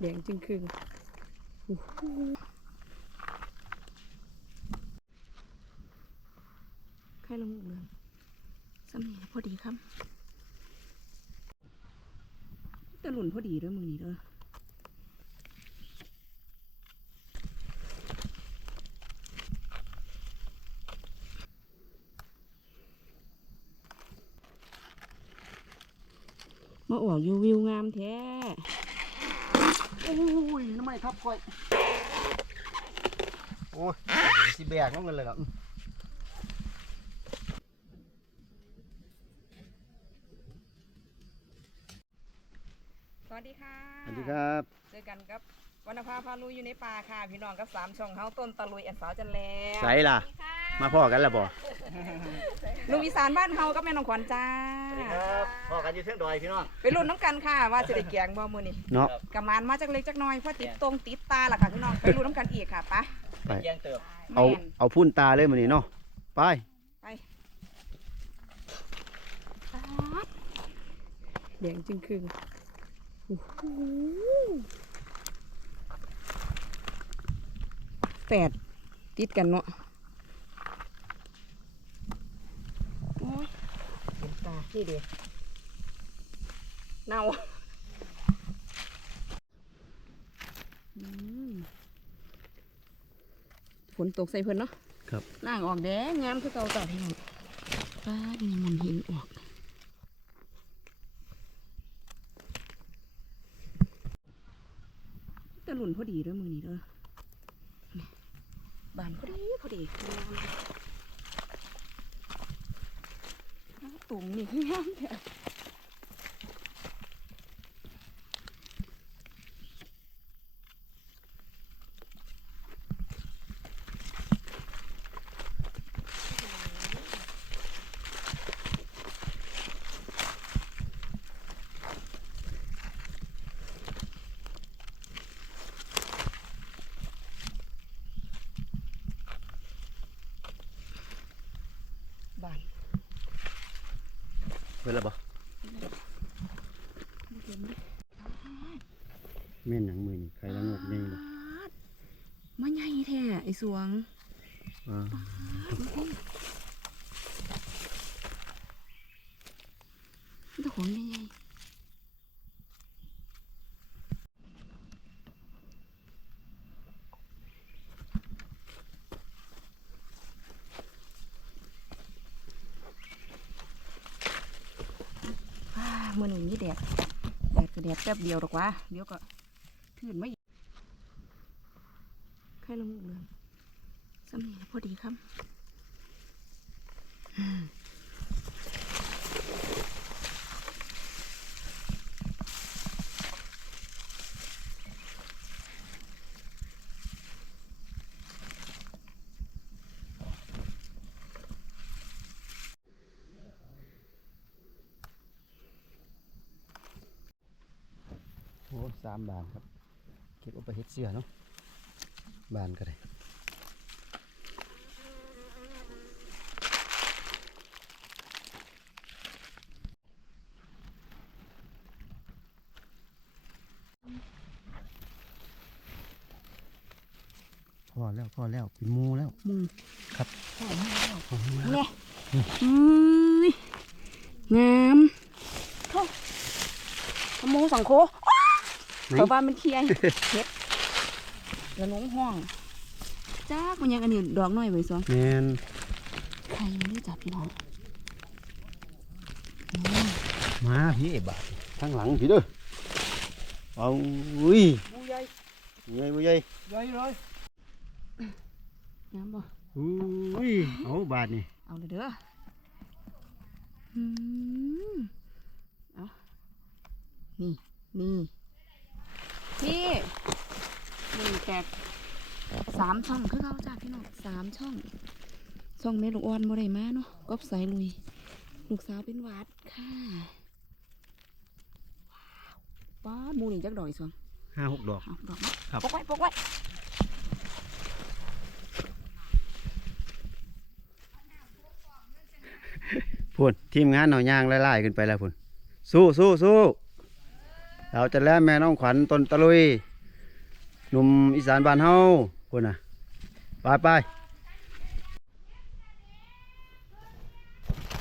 แดงจึงครึ่งโอ้โหไข่ลงเหลืองสำเนียพอดีครับต่หลุ่นพอดีด้วยมือนี้เด้อมาออกอยู่วิวงามแท้ อ้ยน้ำไมครับค่อยโอ้ยสิแบกน้องเงินเลยเหรอสวัสดีค่ะสวัสดีครับเจอกันกับวรรณภาพาลุยอยู่ในป่าค่ะ พี่น้องกับสามช่องเฮาต้นตะลุยแอนสาวจันแล้วใส่ล่ะ มาพ่อกันแล้วบ่ ลุงอีสานบ้านเฮากับแม่น้องขวัญจ้าครับพ่อกันอยู่เทิงดอยพี่น้อง ไปรุ่นน้ำกันค่ะ ว่าจะได้แกงบ่มื้อนี้เนาะ กะมานมาจากเล็กจากน้อยเพราะติดตรงติดตาล่ะค่ะพี่น้องไปรุ่นน้ำกันอีกค่ะไปไปแจ้งเติบเอาแม่นเอาพุ่นตาเลยมันนี่เนาะไปไปแดงจึงครึ่งโอ้โหแปดติดกันเนาะโอ้ยเห็นตานี่เดีเน่าอืมฝนตกใส่เพิ่นเนาะครับล่างออกแดงงามคือเก่าต่อพี่น้องป้าดีมันหินออกแต่หลุ่นพอดีเด้วยมือนี้เด้อนี่บานพอดีพอดีงาม ตุ่มนี่คืองามแท้บาน เปิดแล้วบ่บ่เห็นเลยแม่นหนังมือนี่ใครละงกใหญ่บ่มาใหญ่แท้ไอ้สวงอ่านี่ตัวของใหญ่ๆว้ามื่อนี้มีแดดแดดแดดแป๊บเดียวหรอกวะเดี๋ยวก็ถืนไม่อีกไข่ละงูเลือสมีพอดีครับ สามบานครับ เก็บเอาไปเฮ็ดเสื้อเนาะบานก็ได้พอแล้วพอแล้วเป็นหมูแล้วมึงครับหอมมากพอหมูแล้วเนี่ยอุ้ยงามโถ่ขโมยสังโค ไหนชาวบ้านมันเคียงเฮ็ดแล้วน้องห้องจ้ากมันยังอันนี้ดอกน้อยไว้สองแมนใครมันรู้จักพี่น้องมาพี่บาทข้างหลังพี่เด้อเอาอุ้ยบูใหญ่ใหญ่บ่ใหญ่ใหญ่เลยงามบ่อุ้ยเอาบาทนี่เอาเลยเด้ออืมเอานี่นี่ พี่นี่แตกสามช่องคือเขาจ้าพี่น้องสามช่องช่องแม่ลูกอ่อนบ่ได้มาเนาะกอบสายลุย ลูกสาวเป็นหวัดค่ะว้าวป้าดหมูนี่จักดอกอีสวงห้าหกดอกเอาดอกมาครับ ปกไว้ปกไว้พุ่นทีมงานเอายางไล่ๆขึ้นไปแล้วพุ่นสู้สู้สู้สาวจันแล้วแม่น้องขวัญตนตะลุยหนุ่มอีสานบ้านเฮาพุ่นน่ะไปไป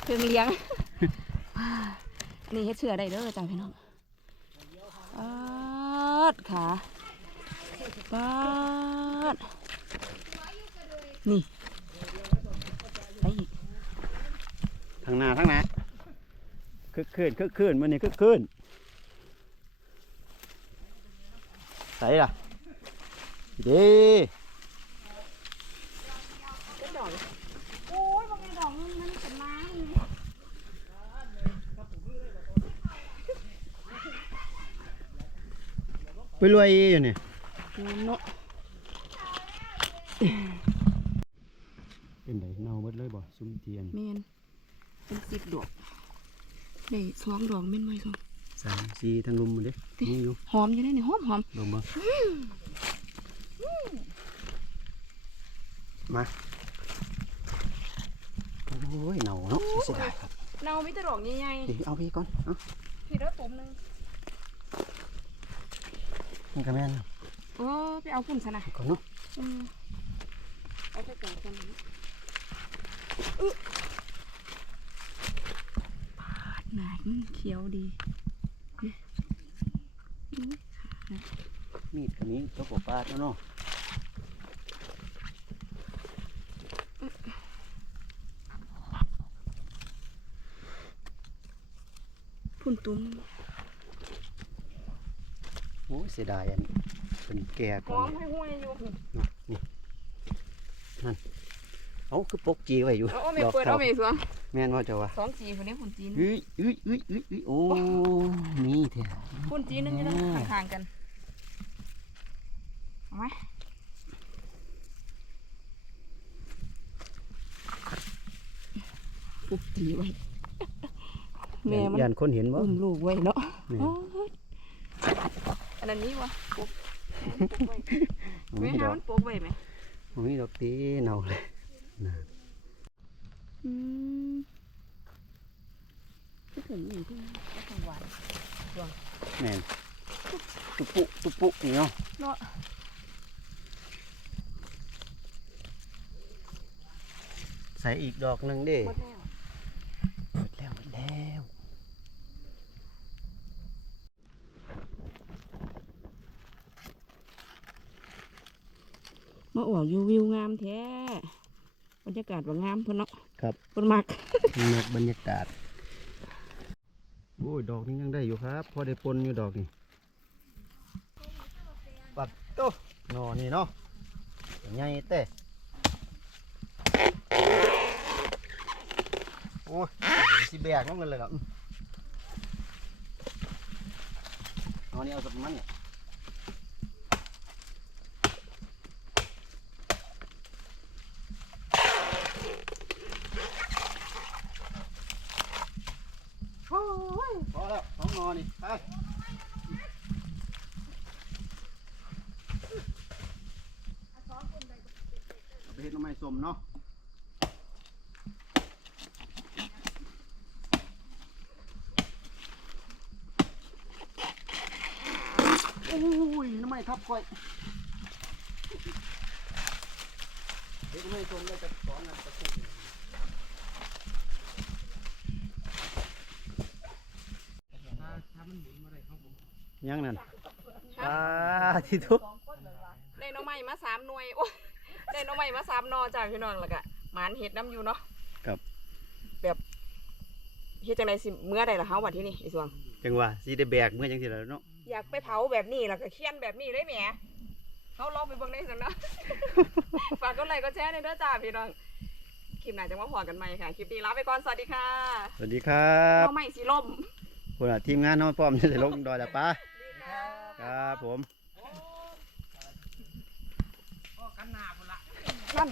เพิ่งเลี้ยง นี่เฮ็ดเชื่อได้เด้อจ้าพี่น้องปาดขาปาดนี่ไปอีกทางหน้าทางหน้าคึกคืนคึกคืนมื้อนี้คึกคืนใส่ล่ะดีก็ดอกโอ้ยบางดอกมันมันเป็นไม้ไปรวยอยู่นี่เนาะเป็นไดเน่าหมดเลยบ่ซุ้มเทียนแมนเป็นสิบดอกได้สองดอกแม่นไหมสอง สามสี่ทางลุมมาเด้นี่อยู่หอมอยู่ได้นี่หอมหอมลงมามาโอ้ยเน่าเนาะเสียดายครับเนามีแต่ดอกใหญ่เดี๋ยวเอาพี่ก่อนเอาๆพี่เด้อตุ่มหนึงมันกระแม่นเออไปเอาฝุ่นซะนะก่อนเนาะอืมเอาไปก่อนกันนะอึ๊ะปาดหนามันเขียวดีนี่อุ๊ย มีดคันนี้ตัวปปาดแล้วเนาะฝุ่นตุ้มโอ้ยเสียดายอันเป็นแก่หก่ออนมให้ห้วยอยู่เนาะนี่นั่นเอาคือปกจีไว้อยู่เอาเอาไม่ดอกเปิดเท่าเอาไม่สวงแม่นว่าจะว่าสองจีคนนี้ฝุ่นจีนเอ้ยเอ้ยเอ้ยเอ้ยเอ้ยโอ้นี่แท้ฝุ่นจีนนึงอยู่นั่นข้างๆกันเอาไหมปุ๊บจีไว้แม่มันยันคนเห็นบ่อุ้มลูกไว้เนาะแม่โอ๊ยอันนั้นนี้วะปกปกไว้บ่ไม่มีดหาอกมันปกไว้ไหมบ่มีดอกตีเน่าเลย นะอืมที่ถึงอยู่ที่จังหวัดแม่นตุปุตุปุนี่เนาะเนาะใส่อีกดอกหนึ่งเด้หมดแล้วหมดแล้วหมดแล้วมาออกอยู่วิวงามแท้ บรรยากาศว่างามเพิ่นเนาะครับเพิ่นมักนักบรรยากาศโอ้ยดอกนี้ยังได้อยู่ครับ พอได้ปนอยู่ดอกนี่ปัดโตนอนี่เนาะใหญ่เต้โอ้ยสิแบกน้องกันเลยครับเอานี่เอาสับมันเนี่ย แล้วสองนอนี่ไปไปเห็ดหน้ำไม้สมเนาะโอ้ยน้ำไม้ทับค่อยเด็กไม่ชมเลยจะสอนนะจะพูด ยังนั่นปลาที่ทุกได้หน้องใหม่มาสามหน่วยโอ้ยได้หน้องใหม่มาสามหนอจ้าพี่น้องแล้วก็หมานเห็ดน้ำอยู่เนาะครับ แบบเฮ็ดจังไดสิเมื่อใดล่ะเฮาวันที่นี่ไอ้สวง จังหวะสีได้แบกเมื่อจังสิแล้วเนาะอยากไปเผาแบบนี้แล้วก็เคียนแบบนี้เลยแหมเขาลองไปเบิ่งได้ซั่นเนาะ ฝากกดไลค์กดแชร์ในอยเด้อจ้าพี่น้อง คลิปหน้าจะมาพอกันใหม่ค่ะ คลิปนี้ลาไปก่อน สวัสดีค่ะสวัสดีครับหน้องใหม่สิล่ม คนละทีมงานน้องพร้อมจะลงดอยแล้วป้าครับผม นั่น